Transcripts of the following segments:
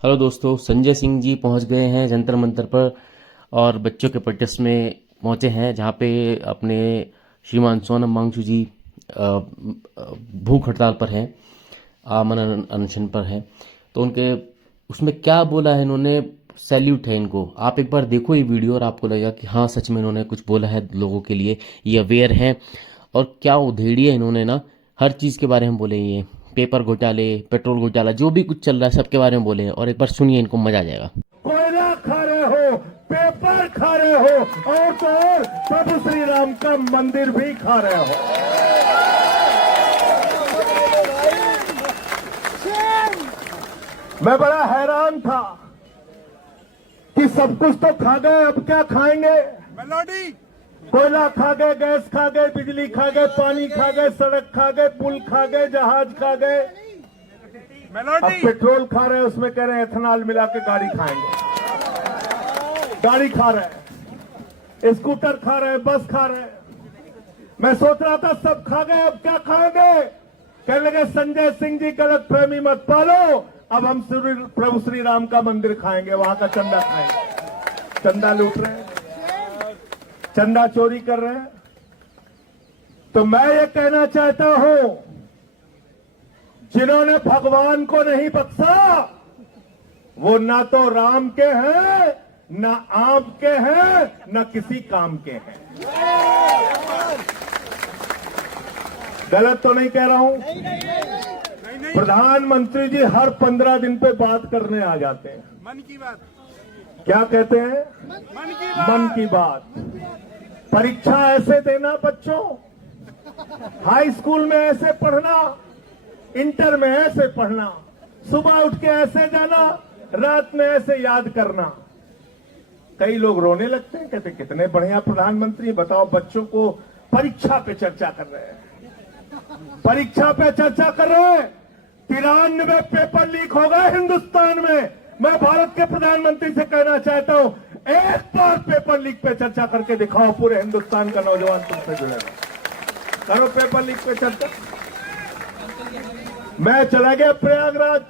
Hello दोस्तों, संजय सिंह जी पहुंच गए हैं जंतर मंतर पर और बच्चों के प्रोटेस्ट में पहुंचे हैं, जहां पे अपने श्रीमान सोनम वांगचुक जी भूख हड़ताल पर हैं, आमरण अनशन पर हैं। तो उनके उसमें क्या बोला है इन्होंने, सैल्यूट है इनको। आप एक बार देखो ये वीडियो और आपको लगेगा कि हाँ, सच में इन्होंने कुछ बोला है लोगों के लिए, ये अवेयर हैं। और क्या उधेड़ी है इन्होंने ना, हर चीज़ के बारे में बोले। ये पेपर घोटाले, पेट्रोल घोटाला, जो भी कुछ चल रहा है सबके बारे में बोले हैं। और एक बार सुनिए, इनको मजा आ जाएगा। कोयला खा रहे हो, पेपर खा रहे हो और तो और प्रभु श्री राम का मंदिर भी खा रहे हो। मैं बड़ा हैरान था कि सब कुछ तो खा गए, अब क्या खाएंगे। मेलोडी कोयला खा गए, गैस खा गए, बिजली खा गए, पानी खा गए, सड़क खा गए, पुल खा गए, जहाज खा गए। अब पेट्रोल खा रहे हैं, उसमें कह रहे हैं एथेनॉल मिला के गाड़ी खाएंगे। गाड़ी खा रहे हैं, स्कूटर खा रहे हैं, बस खा रहे हैं। मैं सोच रहा था सब खा गए, अब क्या खाएंगे। कहने लगे संजय सिंह जी गलत फहमी मत पालो, अब हम प्रभु श्री राम का मंदिर खाएंगे, वहां का चंदा खाएंगे। चंदा लूट रहे हैं, चंदा चोरी कर रहे हैं। तो मैं ये कहना चाहता हूं, जिन्होंने भगवान को नहीं बख्शा वो ना तो राम के हैं, ना आप के हैं, ना किसी काम के हैं। गलत तो नहीं कह रहा हूं। प्रधानमंत्री जी हर 15 दिन पे बात करने आ जाते हैं। मन की बात क्या कहते हैं? मन की बात। परीक्षा ऐसे देना बच्चों, हाई स्कूल में ऐसे पढ़ना, इंटर में ऐसे पढ़ना, सुबह उठ के ऐसे जाना, रात में ऐसे याद करना। कई लोग रोने लगते हैं, कहते कितने बढ़िया प्रधानमंत्री। बताओ, बच्चों को परीक्षा पे चर्चा कर रहे हैं, परीक्षा पे चर्चा कर रहे हैं। 93 पेपर लीक हो गए हिंदुस्तान में। मैं भारत के प्रधानमंत्री से कहना चाहता हूं, एक बार पेपर लीक पे चर्चा करके दिखाओ, पूरे हिंदुस्तान का नौजवान तुमसे जुड़ेगा। करो पेपर लीक पे चर्चा। मैं चला गया प्रयागराज,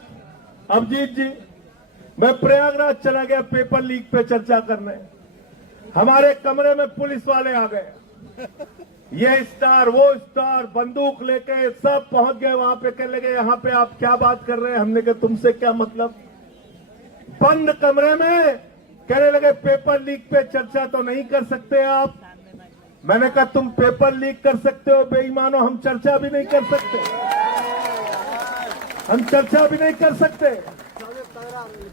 अभिजीत जी, मैं प्रयागराज चला गया पेपर लीक पे चर्चा करने। हमारे कमरे में पुलिस वाले आ गए, ये स्टार वो स्टार, बंदूक लेके सब पहुंच गए वहां पे। कहने लगे यहां पे आप क्या बात कर रहे हैं। हमने कहा तुमसे क्या मतलब। बंद कमरे में कहने लगे पेपर लीक पे चर्चा तो नहीं कर सकते आप। मैंने कहा तुम पेपर लीक कर सकते हो बेईमानो, हम चर्चा भी नहीं कर सकते, हम चर्चा भी नहीं कर सकते।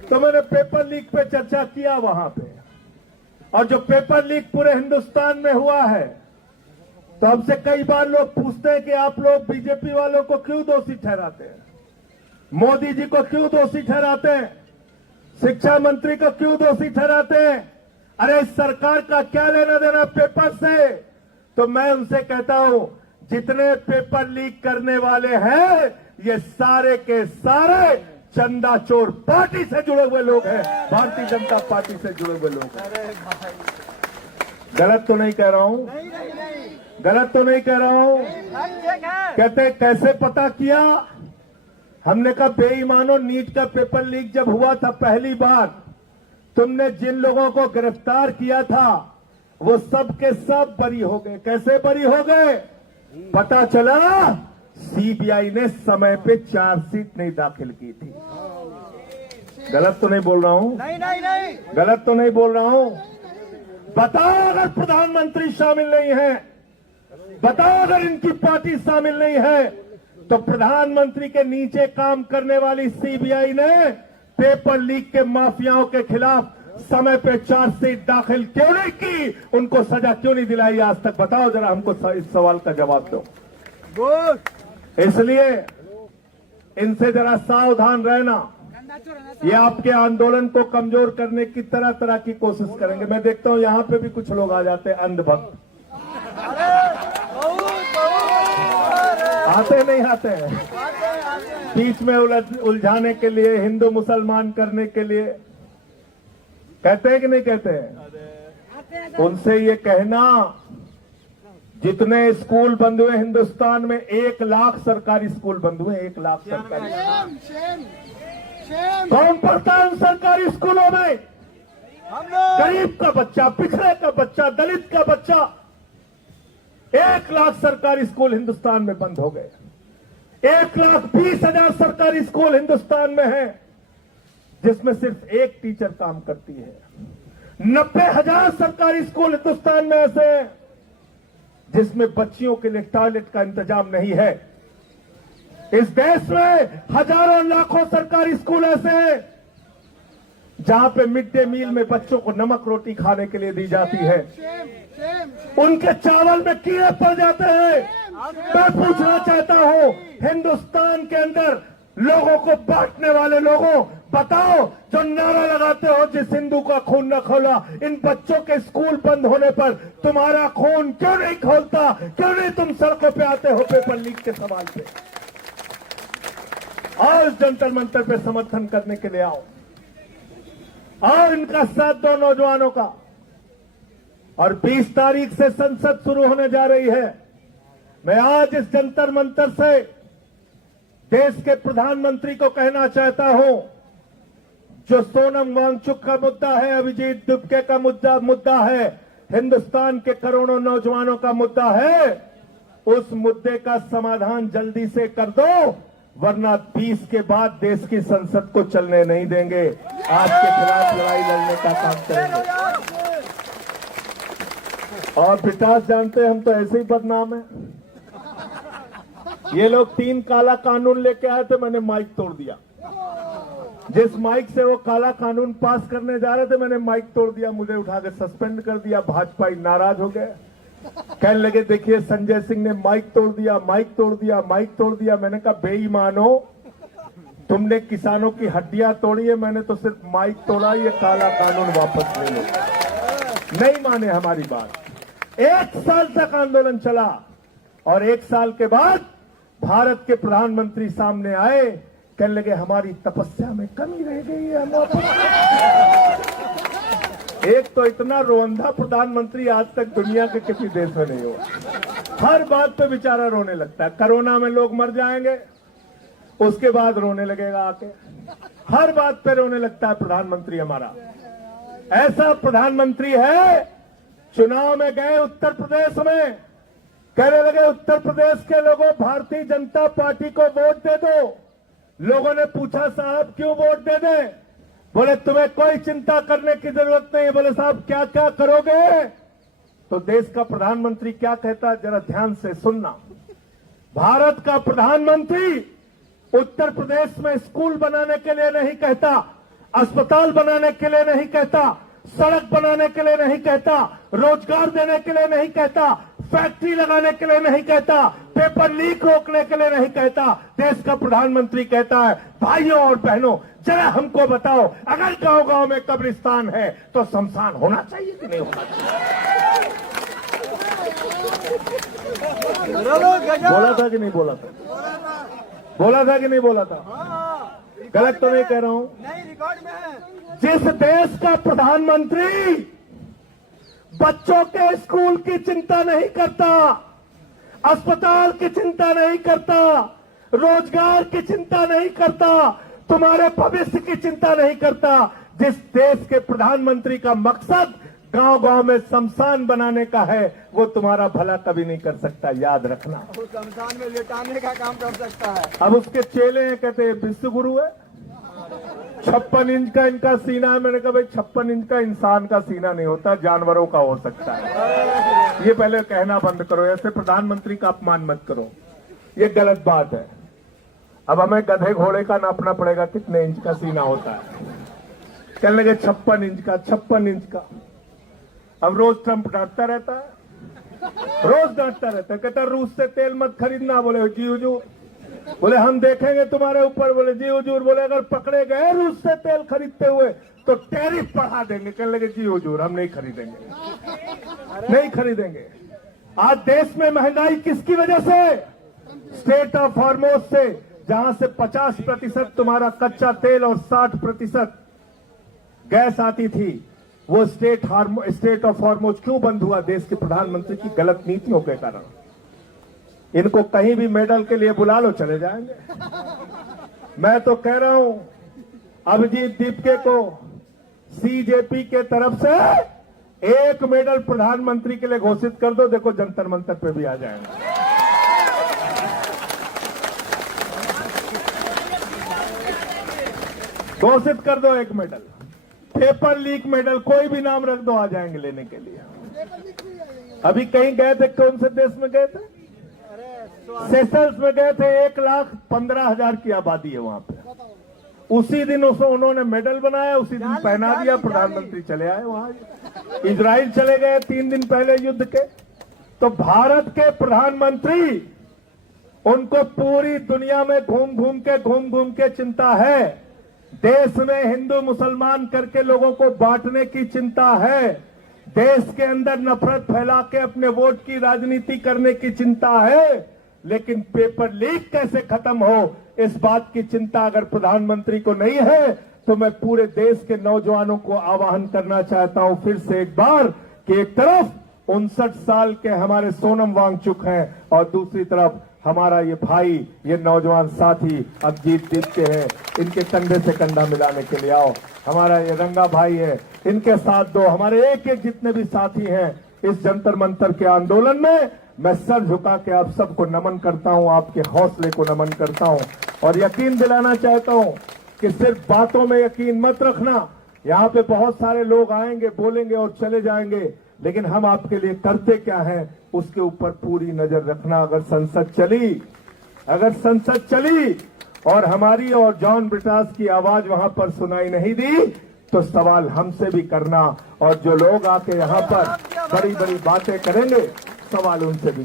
तो मैंने पेपर लीक पे चर्चा किया वहां पे। और जो पेपर लीक पूरे हिंदुस्तान में हुआ है, तो हमसे कई बार लोग पूछते हैं कि आप लोग बीजेपी वालों को क्यों दोषी ठहराते हैं, मोदी जी को क्यों दोषी ठहराते हैं, शिक्षा मंत्री को क्यों दोषी ठहराते हैं। अरे इस सरकार का क्या लेना देना पेपर से। तो मैं उनसे कहता हूं, जितने पेपर लीक करने वाले हैं ये सारे के सारे चंदा चोर पार्टी से जुड़े हुए लोग हैं, भारतीय जनता पार्टी से जुड़े हुए लोग हैं। गलत तो नहीं कह रहा हूं, गलत तो नहीं कह रहा हूं। कहते कैसे पता किया। हमने कहा बेईमानों, नीट का पेपर लीक जब हुआ था पहली बार, तुमने जिन लोगों को गिरफ्तार किया था वो सब के सब बरी हो गए। कैसे बरी हो गए? पता चला सीबीआई ने समय पे चार्जशीट नहीं दाखिल की थी। गलत तो नहीं बोल रहा हूं, नहीं, गलत तो नहीं बोल रहा हूं। बताओ अगर प्रधानमंत्री शामिल नहीं है, बताओ अगर इनकी पार्टी शामिल नहीं है, तो प्रधानमंत्री के नीचे काम करने वाली सीबीआई ने पेपर लीक के माफियाओं के खिलाफ समय पे चार्जशीट दाखिल क्यों नहीं की, उनको सजा क्यों नहीं दिलाई आज तक। बताओ जरा हमको इस सवाल का जवाब दो। इसलिए इनसे जरा सावधान रहना, ये आपके आंदोलन को कमजोर करने की तरह तरह की कोशिश करेंगे। मैं देखता हूं यहां पे भी कुछ लोग आ जाते हैं अंधभक्त। आते नहीं आते हैं, बीच में उलझाने के लिए, हिंदू मुसलमान करने के लिए। कहते हैं कि नहीं कहते हैं? उनसे ये कहना, जितने स्कूल बंद हुए हिंदुस्तान में, 1 लाख सरकारी स्कूल बंद हुए, 1 लाख सरकारी। कौन पढ़ता है गरीब का बच्चा, पिछड़े का बच्चा, दलित का बच्चा, 1 लाख सरकारी स्कूल हिंदुस्तान में बंद हो गए। 1,20,000 सरकारी स्कूल हिंदुस्तान में है जिसमें सिर्फ एक टीचर काम करती है। 90,000 सरकारी स्कूल हिंदुस्तान में ऐसे हैं जिसमें बच्चियों के लिए टॉयलेट का इंतजाम नहीं है। इस देश में हजारों लाखों सरकारी स्कूल ऐसे हैं जहां पे मिड डे मील में बच्चों को नमक रोटी खाने के लिए दी जाती है, उनके चावल में कीड़े पड़ जाते हैं। मैं पूछना चाहता हूं, हिंदुस्तान के अंदर लोगों को बांटने वाले लोगों, बताओ, जो नारा लगाते हो जिस हिंदू का खून न खोला, इन बच्चों के स्कूल बंद होने पर तुम्हारा खून क्यों नहीं खोलता? क्यों नहीं तुम सड़कों पे आते हो पेपर लीक के सवाल पे? और जंतर मंतर पे समर्थन करने के लिए आओ और इनका साथ दो नौजवानों का। और 20 तारीख से संसद शुरू होने जा रही है। मैं आज इस जंतर मंतर से देश के प्रधानमंत्री को कहना चाहता हूं, जो सोनम वांगचुक का मुद्दा है, अभिजीत दुबे का मुद्दा है, हिंदुस्तान के करोड़ों नौजवानों का मुद्दा है, उस मुद्दे का समाधान जल्दी से कर दो, वरना 20 के बाद देश की संसद को चलने नहीं देंगे। आपके खिलाफ लड़ाई लड़ने का काम करेंगे। और विकास जानते हैं, हम तो ऐसे ही बदनाम है। ये लोग 3 काला कानून लेके आए थे, मैंने माइक तोड़ दिया। जिस माइक से वो काला कानून पास करने जा रहे थे, मैंने माइक तोड़ दिया, मुझे उठा के सस्पेंड कर दिया। भाजपा नाराज हो गए, कहने लगे देखिए संजय सिंह ने माइक तोड़ दिया, माइक तोड़ दिया, माइक तोड़ दिया। मैंने कहा बेईमानो, तुमने किसानों की हड्डियां तोड़ी है, मैंने तो सिर्फ माइक तोड़ा, ये काला कानून वापस ले लो। नहीं माने हमारी बात। 1 साल तक आंदोलन चला और 1 साल के बाद भारत के प्रधानमंत्री सामने आए, कहने लगे हमारी तपस्या में कमी रह गई है, हम एक तो इतना रोंधा प्रधानमंत्री आज तक दुनिया के किसी देश में नहीं हुआ। हर बात पे बेचारा रोने लगता है। कोरोना में लोग मर जाएंगे, उसके बाद रोने लगेगा आके। हर बात पे रोने लगता है प्रधानमंत्री हमारा। ऐसा प्रधानमंत्री है, चुनाव में गए उत्तर प्रदेश में, कहने लगे उत्तर प्रदेश के लोगों भारतीय जनता पार्टी को वोट दे दो। लोगों ने पूछा साहब क्यों वोट दे दें? बोले तुम्हें कोई चिंता करने की जरूरत नहीं है। बोले साहब क्या क्या करोगे? तो देश का प्रधानमंत्री क्या कहता है, जरा ध्यान से सुनना। भारत का प्रधानमंत्री उत्तर प्रदेश में स्कूल बनाने के लिए नहीं कहता, अस्पताल बनाने के लिए नहीं कहता, सड़क बनाने के लिए नहीं कहता, रोजगार देने के लिए नहीं कहता, फैक्ट्री लगाने के लिए नहीं कहता, पेपर लीक रोकने के लिए नहीं कहता। देश का प्रधानमंत्री कहता है भाइयों और बहनों, जरा हमको बताओ, अगर गांव गांव में कब्रिस्तान है तो शमशान होना चाहिए कि नहीं होना चाहिए? बोला था कि नहीं बोला था? बोला था कि नहीं बोला था? गलत तो नहीं कह रहा हूं? नहीं, रिकॉर्ड में है। जिस देश का प्रधानमंत्री बच्चों के स्कूल की चिंता नहीं करता, अस्पताल की चिंता नहीं करता, रोजगार की चिंता नहीं करता, तुम्हारे भविष्य की चिंता नहीं करता, जिस देश के प्रधानमंत्री का मकसद गांव गांव में शमशान बनाने का है, वो तुम्हारा भला कभी नहीं कर सकता, याद रखना। वो शमशान में लेटाने का काम कर सकता है। अब उसके चेले हैं, कहते हैं विश्व गुरु है, 56 इंच का इनका सीना है। मैंने कहा भाई 56 इंच का इंसान का सीना नहीं होता, जानवरों का हो सकता है। ये पहले कहना बंद करो, ऐसे प्रधानमंत्री का अपमान मत करो, ये गलत बात है। अब हमें गधे घोड़े का नापना पड़ेगा कितने इंच का सीना होता है। कहने लगे 56 इंच का, 56 इंच का। अब रोज ट्रंप डांटता रहता है, रोज डांटता रहता है, कहता रूस से तेल मत खरीदना। बोले जी हुजूर, बोले हम देखेंगे तुम्हारे ऊपर। बोले जी हुजूर, बोले अगर पकड़े गए रूस से तेल खरीदते हुए तो टैरिफ बढ़ा देंगे। कहने लगे जी हुजूर हम नहीं खरीदेंगे, नहीं खरीदेंगे। आज देश में महंगाई किसकी वजह से? स्टेट ऑफ हॉर्मोज से, जहां से 50% तुम्हारा कच्चा तेल और 60% गैस आती थी। वो स्टेट ऑफ हॉर्मोज क्यों बंद हुआ? देश के प्रधानमंत्री की गलत नीतियों के कारण। इनको कहीं भी मेडल के लिए बुला लो, चले जाएंगे। मैं तो कह रहा हूं अभिजीत दीपके को सीजेपी के तरफ से 1 मेडल प्रधानमंत्री के लिए घोषित कर दो, देखो जंतर मंतर पे भी आ जाएंगे। घोषित कर दो 1 मेडल, पेपर लीक मेडल, कोई भी नाम रख दो, आ जाएंगे लेने के लिए। अभी कहीं गए थे, कौन से देश में गए थे? सेशल्स में गए थे। 1,15,000 की आबादी है वहां पे। उसी दिन उन्होंने मेडल बनाया, उसी दिन पहना दिया, प्रधानमंत्री चले आए वहां। इजराइल चले गए 3 दिन पहले युद्ध के। तो भारत के प्रधानमंत्री, उनको पूरी दुनिया में घूम घूम के चिंता है। देश में हिंदू मुसलमान करके लोगों को बांटने की चिंता है। देश के अंदर नफरत फैला के अपने वोट की राजनीति करने की चिंता है। लेकिन पेपर लीक कैसे खत्म हो, इस बात की चिंता अगर प्रधानमंत्री को नहीं है, तो मैं पूरे देश के नौजवानों को आह्वान करना चाहता हूं फिर से एक बार कि एक तरफ 59 साल के हमारे सोनम वांगचुक हैं और दूसरी तरफ हमारा ये भाई, ये नौजवान साथी अभिजीत दीप्ते हैं। इनके कंधे से कंधा मिलाने के लिए आओ। हमारा ये रंगा भाई है, इनके साथ दो। हमारे एक एक जितने भी साथी हैं इस जंतर मंतर के आंदोलन में, मैं सर झुका के आप सबको नमन करता हूं, आपके हौसले को नमन करता हूं और यकीन दिलाना चाहता हूं कि सिर्फ बातों में यकीन मत रखना। यहां पे बहुत सारे लोग आएंगे, बोलेंगे और चले जाएंगे, लेकिन हम आपके लिए करते क्या हैं उसके ऊपर पूरी नजर रखना। अगर संसद चली और हमारी और जॉन ब्रिटास की आवाज वहां पर सुनाई नहीं दी, तो सवाल हमसे भी करना। और जो लोग आके यहां पर बड़ी बड़ी बातें करेंगे, सवाल उनसे भी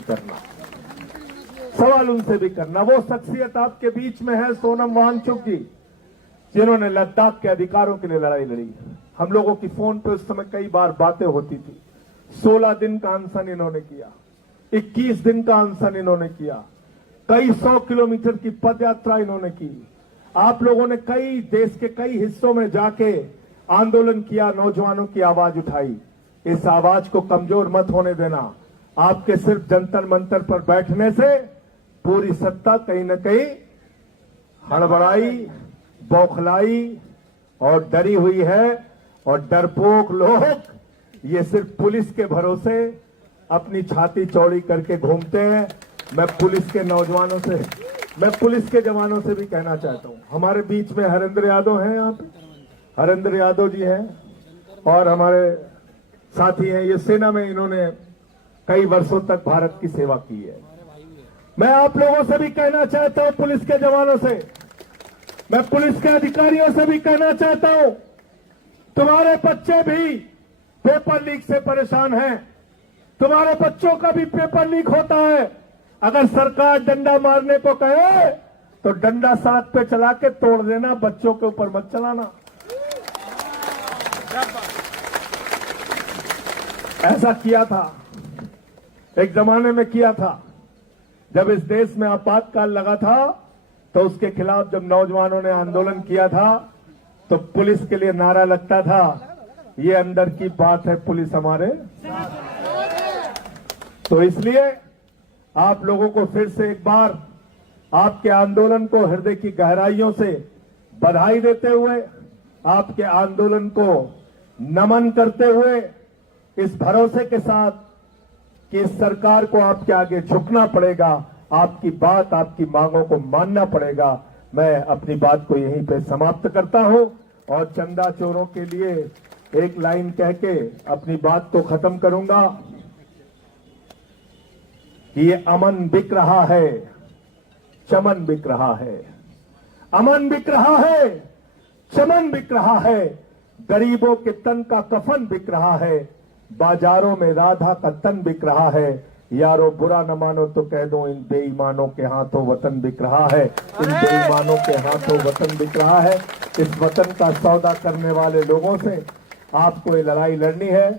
करना। वो शख्सियत आपके बीच में है सोनम वांगचुक जी, जिन्होंने लद्दाख के अधिकारों के लिए लड़ाई लड़ी। हम लोगों की फोन पे उस समय कई बार बातें होती थी। 16 दिन का अनशन इन्होंने किया, 21 दिन का अनशन इन्होंने किया, कई 100 किलोमीटर की पद यात्रा इन्होंने की। आप लोगों ने कई देश के कई हिस्सों में जाके आंदोलन किया, नौजवानों की आवाज उठाई। इस आवाज को कमजोर मत होने देना। आपके सिर्फ जंतर मंतर पर बैठने से पूरी सत्ता कहीं न कहीं हड़बड़ाई, बौखलाई और डरी हुई है। और डरपोक लोग ये सिर्फ पुलिस के भरोसे अपनी छाती चौड़ी करके घूमते हैं। मैं पुलिस के जवानों से भी कहना चाहता हूं। हमारे बीच में हरेंद्र यादव हैं, यहाँ पे हरेंद्र यादव जी हैं और हमारे साथी हैं। ये सेना में इन्होंने कई वर्षों तक भारत की सेवा की है। मैं आप लोगों से भी कहना चाहता हूं, पुलिस के जवानों से, मैं पुलिस के अधिकारियों से भी कहना चाहता हूं, तुम्हारे बच्चे भी पेपर लीक से परेशान हैं। तुम्हारे बच्चों का भी पेपर लीक होता है। अगर सरकार डंडा मारने को कहे तो डंडा सड़क पे चला के तोड़ देना, बच्चों के ऊपर मत चलाना। ऐसा किया था, एक जमाने में किया था। जब इस देश में आपातकाल लगा था तो उसके खिलाफ जब नौजवानों ने आंदोलन किया था तो पुलिस के लिए नारा लगता था, ये अंदर की बात है, पुलिस हमारे। तो इसलिए आप लोगों को फिर से एक बार आपके आंदोलन को हृदय की गहराइयों से बधाई देते हुए, आपके आंदोलन को नमन करते हुए, इस भरोसे के साथ कि इस सरकार को आपके आगे झुकना पड़ेगा, आपकी बात, आपकी मांगों को मानना पड़ेगा, मैं अपनी बात को यहीं पे समाप्त करता हूं और चंदा चोरों के लिए एक लाइन कह के अपनी बात को खत्म करूंगा कि ये अमन बिक रहा है, चमन बिक रहा है। अमन बिक रहा है, चमन बिक रहा है, गरीबों के तन का कफन बिक रहा है, बाजारों में राधा का तन बिक रहा है। यारो बुरा न मानो तो कह दो, इन बेईमानों के हाथों वतन बिक रहा है, इन बेईमानों के हाथों वतन बिक रहा है। इस वतन का सौदा करने वाले लोगों से आपको ये लड़ाई लड़नी है।